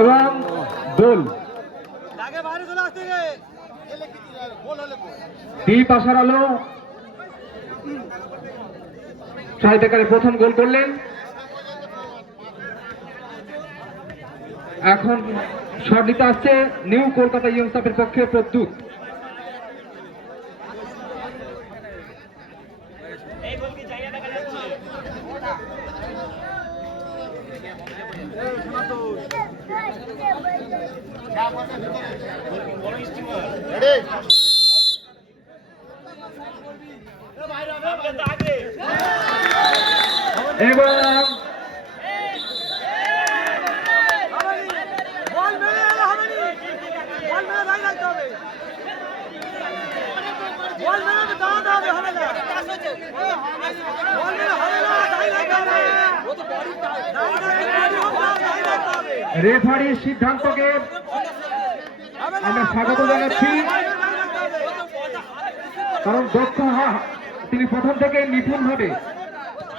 এবং গোল। দ্বীপ আশার আলো টাইব্রেকারে প্রথম গোল করলেন। এখন শট নিতে আসছে নিউ কলকাতা ইয়ংস্টারের পক্ষে প্রদ্যুৎ। এবং রেফারির সিদ্ধান্তকে আমরা স্বাগত জানাচ্ছি, কারণ দক্ষ তিনি প্রথম থেকে নিপুণভাবে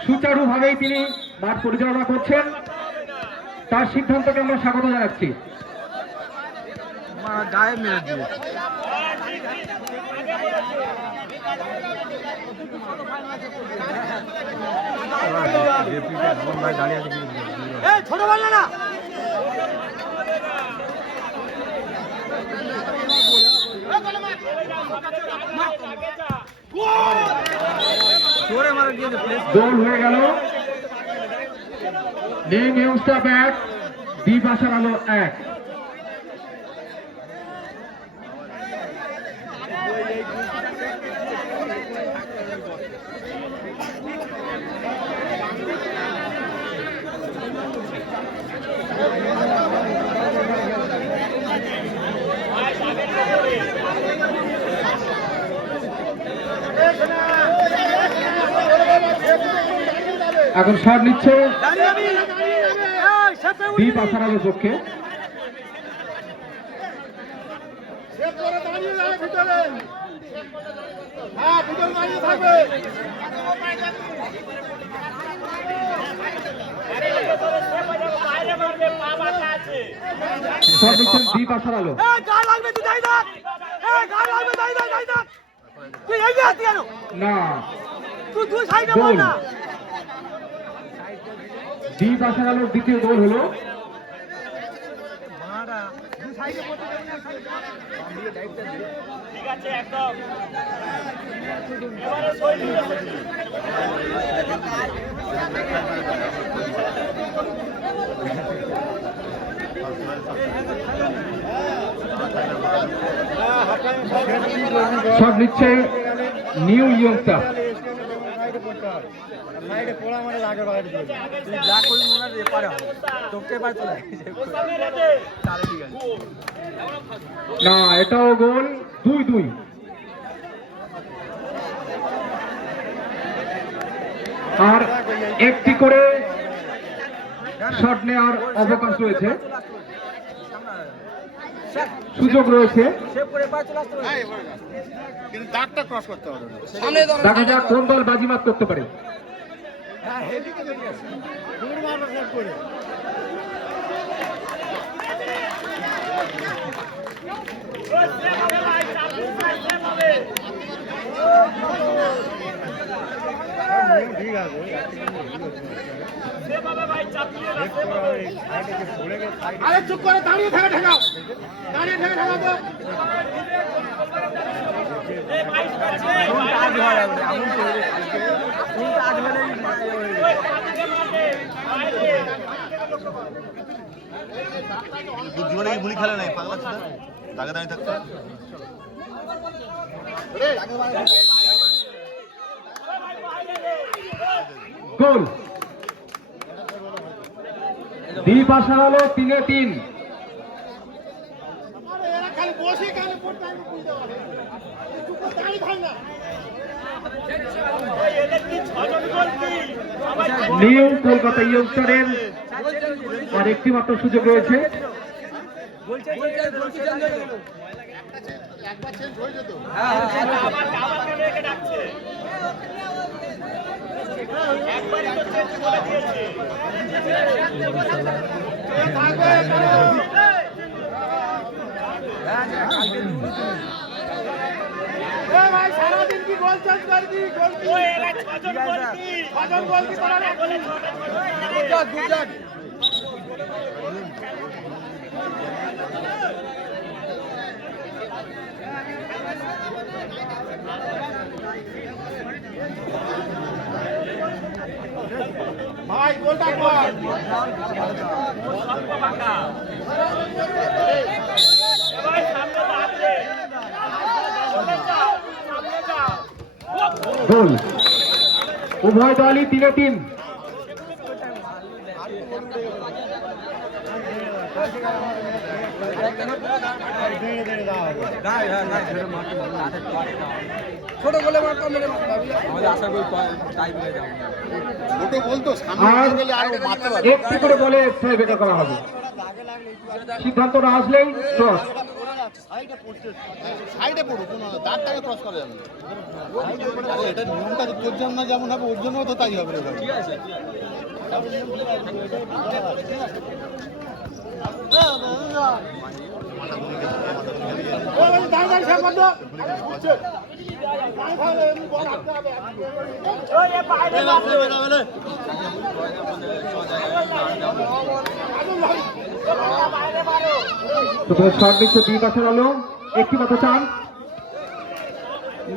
সুচারুভাবেই তিনি মাঠ পরিচালনা করছেন। তার সিদ্ধান্তকে আমরা স্বাগত জানাচ্ছি। গায়ে মেরে দিয়ে ছোট বল না গোল হয়ে গেল। নিউ ইয়ংস্টার 1, দ্বীপ আশার আলো 1। এখন শট নিচ্ছে দ্বীপ আশার আলোর পক্ষে। শট নিচ্ছেন দ্বীপ আশার আলো। না, গোল। দ্বীপ আশার আলোর দ্বিতীয় গোল হলো। শট নিচ্ছে নিউ ইয়ংস্টার। না, এটাও গোল। 2-2। আর একটি করে শট নেওয়ার অবকাশ রয়েছে, সুযোগ রয়েছে। দেখা যাক কোন দল বাজিমাত করতে পারে। ঠিক আছে আরে চুপ করে দাঁড়িয়ে থেকে ঠেকাও, দাঁড়িয়ে থেকে ঠেকাও তো। জীবনে কি গুলি খেলে নাই, পাগলা ছিল, দাগে দাঁড়িয়ে থাকতো। গোল। দ্বীপ আশার আলো 3-3। নিউ কলকাতা ইয়ংস্টারের আর একটি মাত্র সুযোগ রয়েছে। ভাই সারাদিন কি গোল চাষ করবি গোল কি ছজন গোল কি করার দুজন ভাই গোলটা কর গোল উভয় দলই 3-3। ছোট গোলে মারতাম মেরে আমাদের আশা করি টাই মিলে যাবে ছোট গোল তো সামনে গেলে আর মারতে পারবে একটি করে বলে টাই ব্রেকার করা হবে। সিদ্ধান্ত না আসলেই টস। সাইডে পড়ো কোনো দাঁড়টাকে ক্রস করা যাবে না আরে এটা নিয়মটা তোর জন্য যেমন হবে ওর জন্যও তো তাই হবে ঠিক আছে তো শট দিচ্ছে 2 পাশের আলো। একটি মাত্র চান্স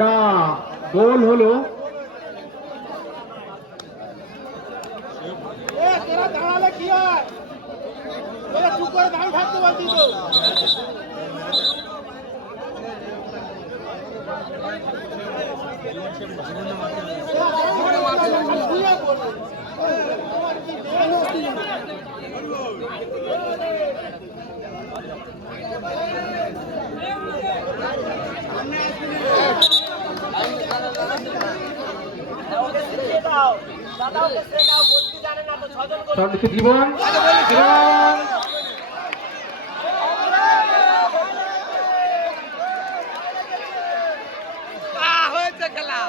না, গোল হলো। তোরা দাঁড়ালে কি হয় তোরা চুপ করে দাঁড়িয়ে থাকতে পারবি তো শট দিচ্ছে জীবন এবং হয়েছে খেলা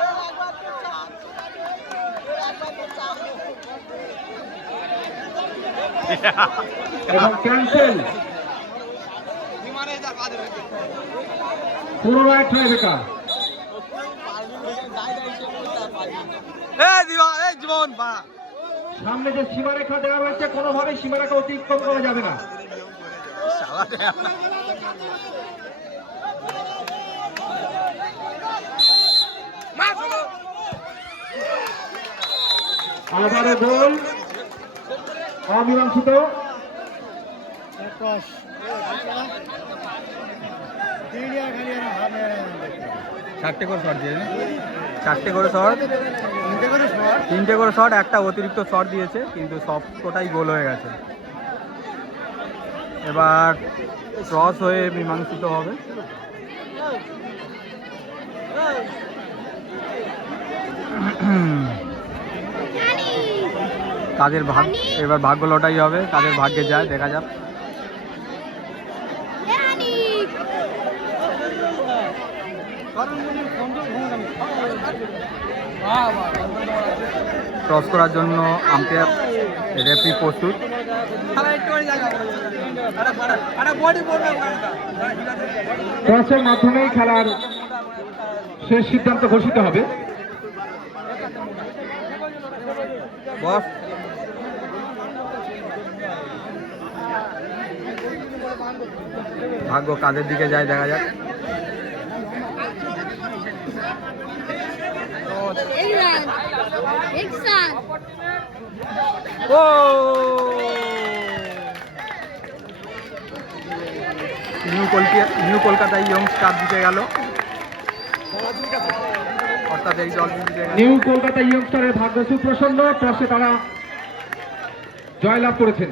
এবং ক্যান্সেল। পুনরায় টাই ব্রেকার। জীবন বা সামনে যে সীমারেখা দেওয়া রয়েছে কোনোভাবে সীমারেখা অতিক্রম করা যাবে না। আবারও গোল অমীমাংসিত। চারটে করে শট দিয়েছে, 4টে করে শট, 3টে করে শট, একটা অতিরিক্ত শট দিয়েছে, কিন্তু সবকটাই গোল হয়ে গেছে। এবার ক্রস হয়ে মীমাংসিত হবে। কাদের ভাগ এবার ভাগ্য লটাই হবে, কাদের ভাগ্যে যায় দেখা যাক। ক্রস করার জন্য আম্পায়ার রেফারি প্রস্তুত। টসের মাধ্যমেই খেলার শেষ সিদ্ধান্ত ঘোষিত হবে। বস ভাগ্য কাদের দিকে যায় দেখা যাক। ও নিউ কলকাতা ইয়ং স্টার জিতে গেল, অর্থাৎ এই দল জিতে গেল। নিউ কলকাতা ইয়ংস্টারের ভাগ্য সুপ্রসন্ন। টসে তারা জয়লাভ করেছেন।